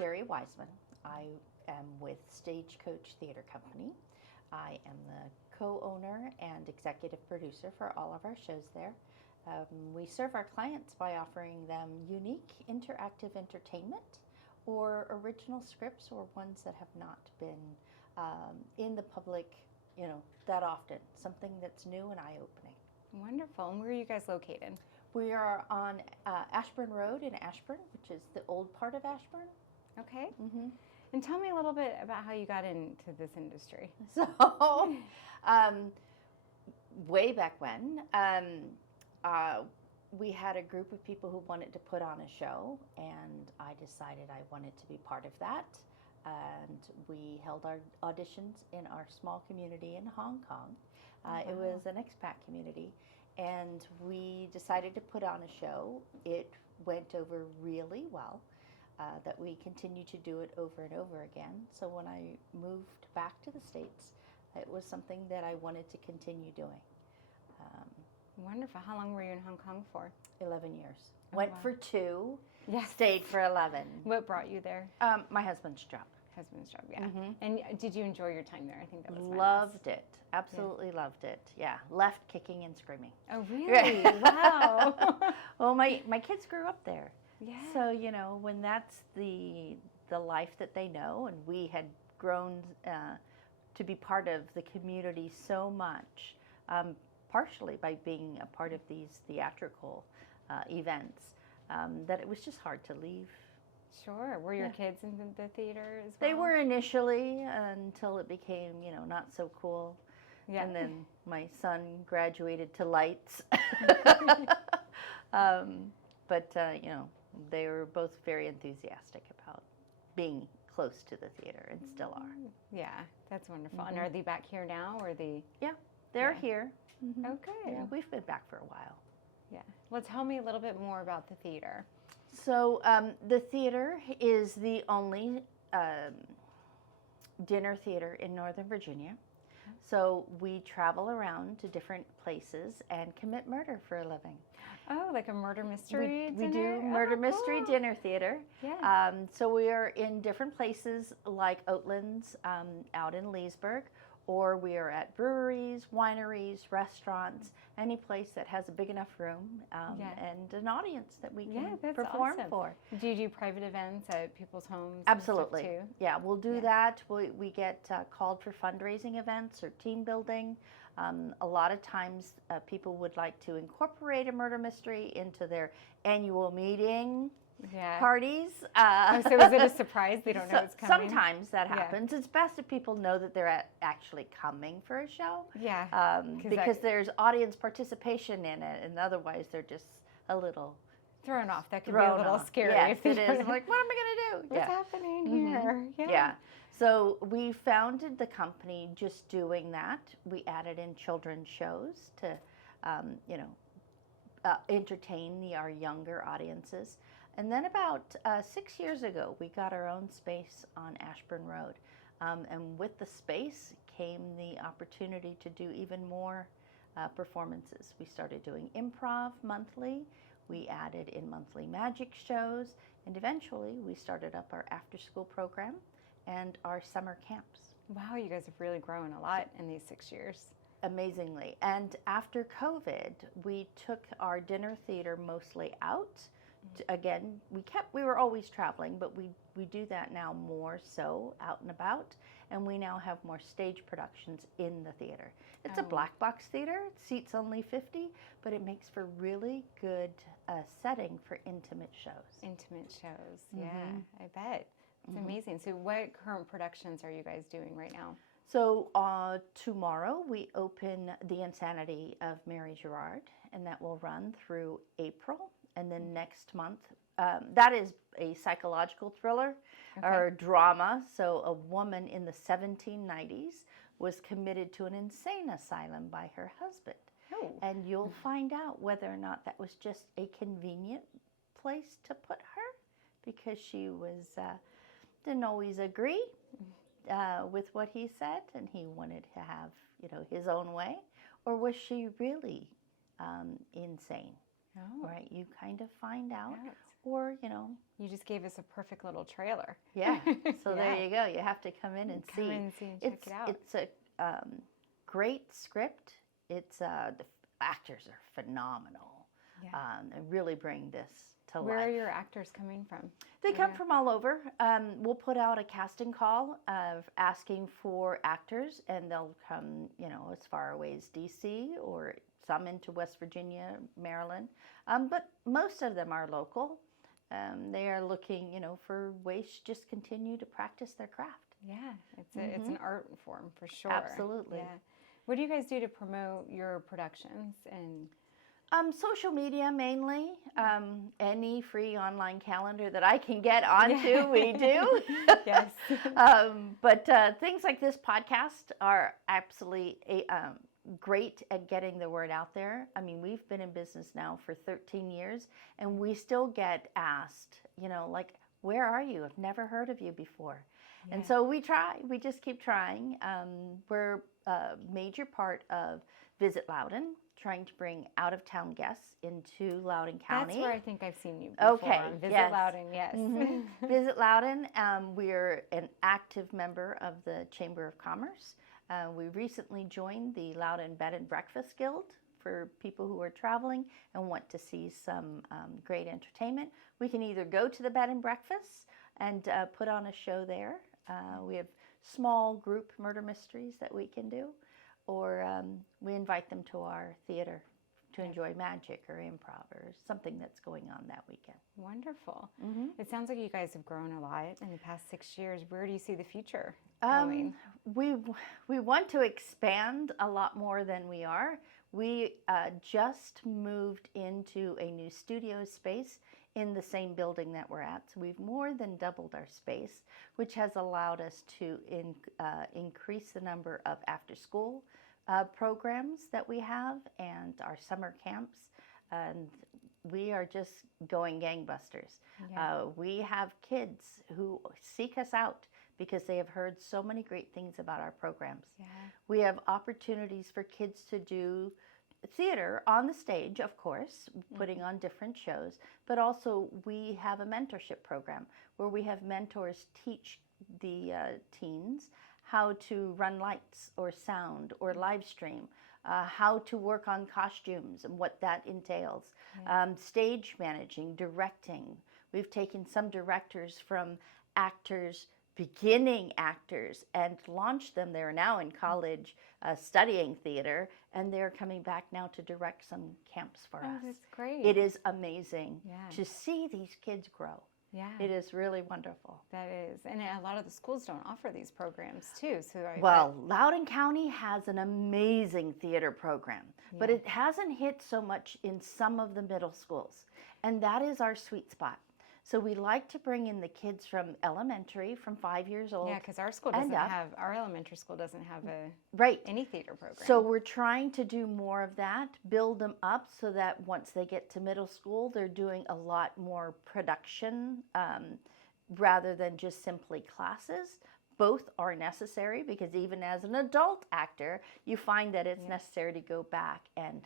Jerri Wiseman. I am with Stagecoach Theatre Company. I am the co-owner and executive producer for all of our shows there. We serve our clients by offering them unique interactive entertainment or original scripts or ones that have not been in the public, that often. Something that's new and eye-opening. Wonderful. And where are you guys located? We are on Ashburn Road in Ashburn, which is the old part of Ashburn. Okay. Mm-hmm. And tell me a little bit about how you got into this industry. So, way back when, we had a group of people who wanted to put on a show, and I decided I wanted to be part of that. And we held our auditions in our small community in Hong Kong. It was an expat community, and we decided to put on a show. It went over really well, that we continue to do it over and over again. So when I moved back to the States, it was something that I wanted to continue doing. Wonderful. How long were you in Hong Kong for? 11 years. Went for 2, yes. Stayed for 11. What brought you there? My husband's job. Husband's job, yeah. Mm-hmm. And did you enjoy your time there? I think that was Loved it. Absolutely loved it. Yeah. Left kicking and screaming. Oh, really? Wow. Well, my kids grew up there. Yeah. So, when that's the life that they know, and we had grown to be part of the community so much, partially by being a part of these theatrical events, that it was just hard to leave. Sure. Were your kids in the theater as well? They were initially, until it became, not so cool. Yeah. And then my son graduated to lights. But they were both very enthusiastic about being close to the theater, and still are. Yeah, that's wonderful. Mm-hmm. And are they back here now, or Yeah, they're here. Mm-hmm. Okay. Yeah, we've been back for a while. Yeah. Well, tell me a little bit more about the theater. So the theater is the only dinner theater in Northern Virginia. So we travel around to different places and commit murder for a living. Oh, like a murder mystery dinner? We do murder mystery dinner theater. Yeah. So we are in different places like Oatlands out in Leesburg, or we are at breweries, wineries, restaurants, any place that has a big enough room and an audience that we can perform for. Do you do private events at people's homes? Absolutely. And stuff too? Yeah, we'll do that. We get called for fundraising events or team building. A lot of times people would like to incorporate a murder mystery into their annual meeting. Parties. So is it a surprise? They don't know it's coming? Sometimes that happens. It's best if people know that they're actually coming for a show. Yeah. Because there's audience participation in it, and otherwise they're just a little thrown off. That could be a little scary. Yes, it is. Like, what am I going to do? What's happening here? Yeah. So we founded the company just doing that. We added in children's shows to, entertain our younger audiences. And then about 6 years ago, we got our own space on Ashburn Road. And with the space came the opportunity to do even more performances. We started doing improv monthly. We added in monthly magic shows. And eventually, we started up our after-school program and our summer camps. Wow, you guys have really grown a lot in these 6 years. Amazingly. And after COVID, we took our dinner theater mostly out. Again, we were always traveling, but we do that now more so out and about, and we now have more stage productions in the theater. It's a black box theater. It seats only 50, but it makes for really good setting for intimate shows. Intimate shows, yeah, I bet. It's amazing. So what current productions are you guys doing right now? So tomorrow we open The Insanity of Mary Girard, and that will run through April. And then next month, that is a psychological thriller or drama. So a woman in the 1790s was committed to an insane asylum by her husband. Oh. And you'll find out whether or not that was just a convenient place to put her, because she didn't always agree with what he said, and he wanted to have his own way, or was she really insane? Oh. Right, you kind of find out or, You just gave us a perfect little trailer. yeah. So there Yeah. you go. You have to come in and Come see. in and see and check it out. It's a great script. The actors are phenomenal. Yeah. They really bring this to Where life. are your actors coming from? They come from all over. We'll put out a casting call asking for actors, and they'll come, as far away as DC or some into West Virginia, Maryland. But most of them are local. They are looking, for ways to just continue to practice their craft. Yeah, it's an art form for sure. Absolutely. Yeah. What do you guys do to promote your productions? And social media mainly. Any free online calendar that I can get onto, we do. Yes. But things like this podcast are absolutely great at getting the word out there. I mean, we've been in business now for 13 years, and we still get asked, like, where are you? I've never heard of you before. Yeah. And so we just keep trying. We're a major part of Visit Loudoun, trying to bring out-of-town guests into Loudoun County. That's where I think I've seen you before. Okay, Visit yes. Loudoun, yes. Mm-hmm. Visit Loudoun. We're an active member of the Chamber of Commerce. We recently joined the Loudoun Bed and Breakfast Guild for people who are traveling and want to see some great entertainment. We can either go to the bed and breakfast and put on a show there. We have small group murder mysteries that we can do, or we invite them to our theater to enjoy magic or improv or something that's going on that weekend. Wonderful. Mm-hmm. It sounds like you guys have grown a lot in the past 6 years. Where do you see the future going? We want to expand a lot more than we are. We just moved into a new studio space in the same building that we're at. So we've more than doubled our space, which has allowed us to increase the number of after-school programs that we have and our summer camps. And we are just going gangbusters. Yeah. We have kids who seek us out because they have heard so many great things about our programs. Yeah. We have opportunities for kids to do theater on the stage, of course, putting on different shows, but also we have a mentorship program where we have mentors teach the teens how to run lights or sound or live stream, how to work on costumes and what that entails, stage managing, directing. We've taken some directors from actors, beginning actors, and launched them. They're now in college studying theater, and they're coming back now to direct some camps for us. That's great. It is amazing to see these kids grow. Yeah. It is really wonderful. That is. And a lot of the schools don't offer these programs too. Loudoun County has an amazing theater program, but it hasn't hit so much in some of the middle schools. And that is our sweet spot. So we like to bring in the kids from elementary, from 5 years old. Yeah, because our elementary school doesn't have any theater program. So we're trying to do more of that, build them up so that once they get to middle school, they're doing a lot more production rather than just simply classes. Both are necessary because even as an adult actor, you find that it's necessary to go back and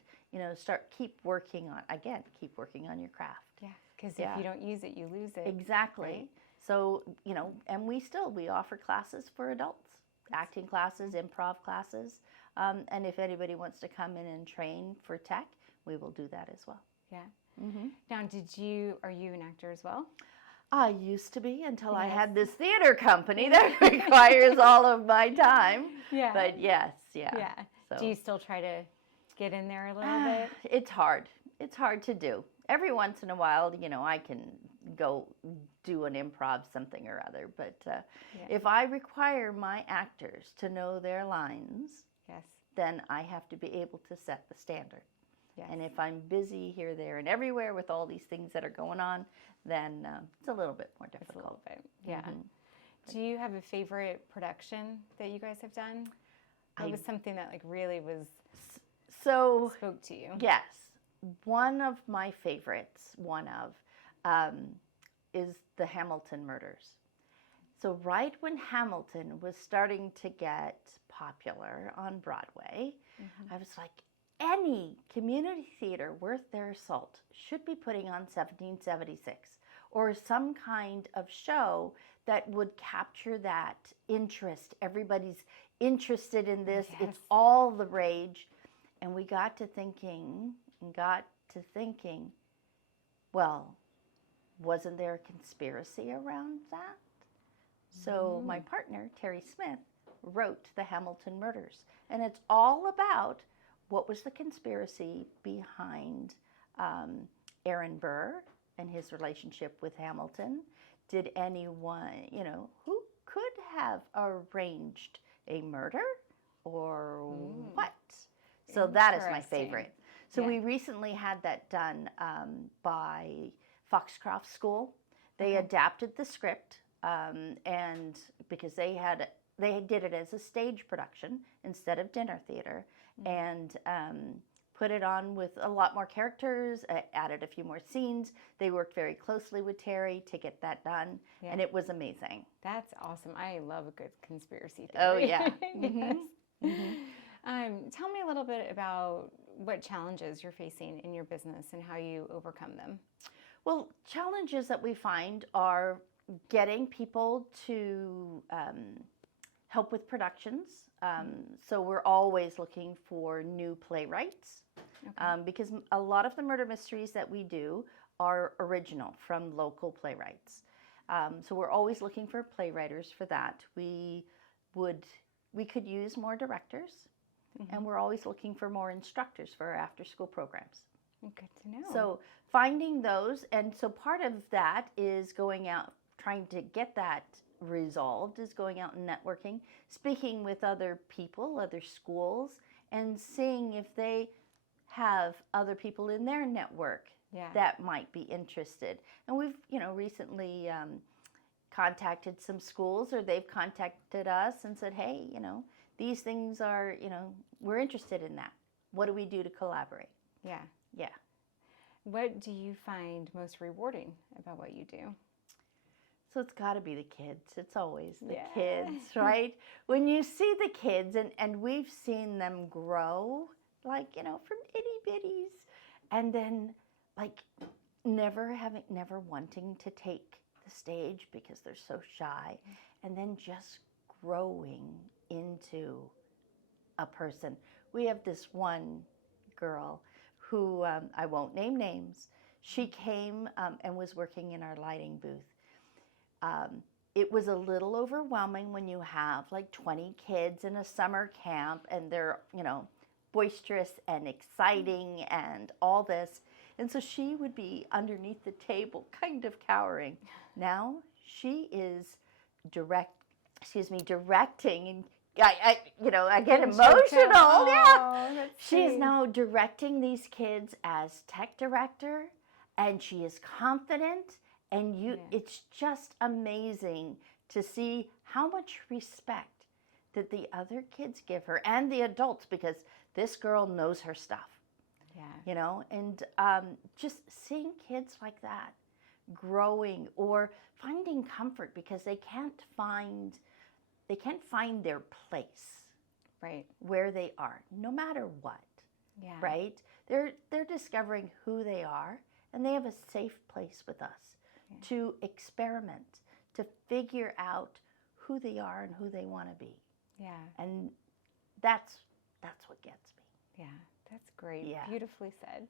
keep working on your craft. Yeah. Because if you don't use it, you lose it. Exactly. Right? So, and we offer classes for adults, acting classes, improv classes. And if anybody wants to come in and train for tech, we will do that as well. Yeah. Mm-hmm. Now, are you an actor as well? I used to be until I had this theater company that requires all of my time. Yeah. But yes, yeah. So. Do you still try to get in there a little bit? It's hard. It's hard to do. Every once in a while, I can go do an improv something or other. But if I require my actors to know their lines, then I have to be able to set the standard. Yes. And if I'm busy here, there, and everywhere with all these things that are going on, then it's a little bit more difficult. It's a little bit, yeah. Mm-hmm. Do you have a favorite production that you guys have done? What was something that really spoke to you? Yes. One of my favorites, is the Hamilton murders. So right when Hamilton was starting to get popular on Broadway, I was like, any community theater worth their salt should be putting on 1776. or some kind of show that would capture that interest. Everybody's interested in this. Yes. It's all the rage. And we got to thinking, well, wasn't there a conspiracy around that? So my partner, Terry Smith, wrote The Hamilton Murders. And it's all about what was the conspiracy behind Aaron Burr and his relationship with Hamilton. Did anyone, who could have arranged a murder or what? So that is my favorite. So we recently had that done by Foxcroft School. They adapted the script, and because they did it as a stage production instead of dinner theater, and put it on with a lot more characters, added a few more scenes. They worked very closely with Terry to get that done, and it was amazing. That's awesome. I love a good conspiracy theory. Oh, yeah. Yes. Tell me a little bit about what challenges you're facing in your business and how you overcome them. Well, challenges that we find are getting people to help with productions. So we're always looking for new playwrights, because a lot of the murder mysteries that we do are original from local playwrights. So we're always looking for playwriters for that. We could use more directors, and we're always looking for more instructors for our after-school programs. Good to know. So finding those, and so part of that is going out, trying to get that resolved, is going out and networking, speaking with other people, other schools, and seeing if they have other people in their network that might be interested. And we've, recently contacted some schools, or they've contacted us and said, hey, these things are, we're interested in that. What do we do to collaborate? Yeah. Yeah. What do you find most rewarding about what you do? So it's got to be the kids. It's always the kids, right? When you see the kids, and we've seen them grow, from itty bitties, and then never wanting to take the stage because they're so shy, and then just growing into a person. We have this one girl who, I won't name names, she came and was working in our lighting booth. It was a little overwhelming when you have 20 kids in a summer camp, and they're, boisterous and exciting and all this. And so she would be underneath the table, kind of cowering. Now she is directing, and I get emotional. Yeah. She is now directing these kids as tech director, and she is confident. And it's just amazing to see how much respect that the other kids give her, and the adults, because this girl knows her stuff. Yeah. And just seeing kids like that growing or finding comfort because they can't find their place. Right. Where they are, no matter what. Yeah. Right? They're discovering who they are, and they have a safe place with us. To experiment, to figure out who they are and who they want to be. Yeah. And that's what gets me. Yeah, that's great. Yeah. Beautifully said.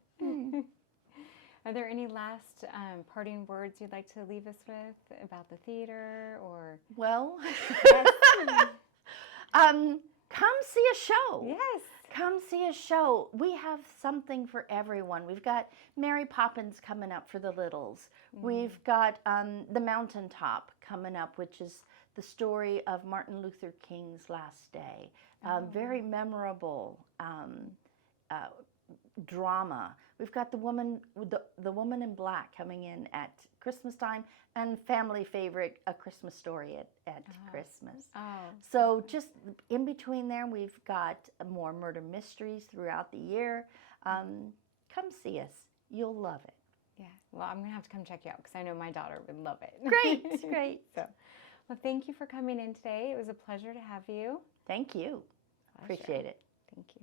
Are there any last parting words you'd like to leave us with about the theater, or? Well, come see a show. Yes. Come see a show. We have something for everyone. We've got Mary Poppins coming up for the littles. We've got the Mountaintop coming up, which is the story of Martin Luther King's last day. Very memorable drama. We've got the woman in Black coming in at Christmas time, and family favorite, A Christmas Story at Christmas. So just in between there, we've got more murder mysteries throughout the year. Come see us. You'll love it. Yeah. Well, I'm going to have to come check you out because I know my daughter would love it. Great. Great. Well, thank you for coming in today. It was a pleasure to have you. Thank you. Appreciate it. Thank you.